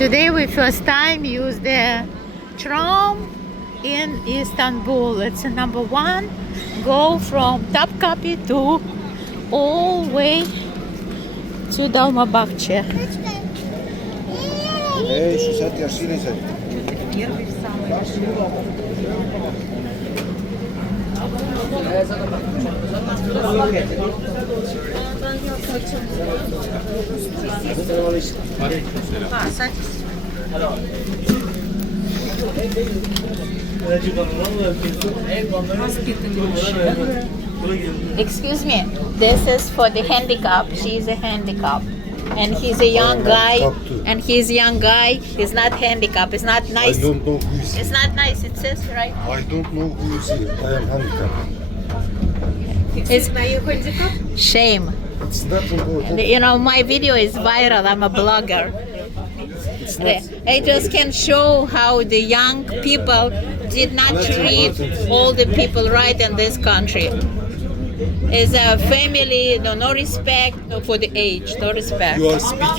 Today we first time use the tram in Istanbul. It's number one. Go from Topkapi to all way to Dolmabahce. Эй, 60 яршилица. Excuse me, this is for the handicap. She's a handicap. And he's a young guy. And he's a young guy. He's not handicapped. It's not nice. I don't know who is It's not nice. It says right. I don't know who is it. I am handicapped. It's shame. It's not important. You know, my video is viral. I'm a blogger. It's not. I just can show how the young people did not treat all the people right in this country. It's a family, no respect for the age, no respect. You are speaking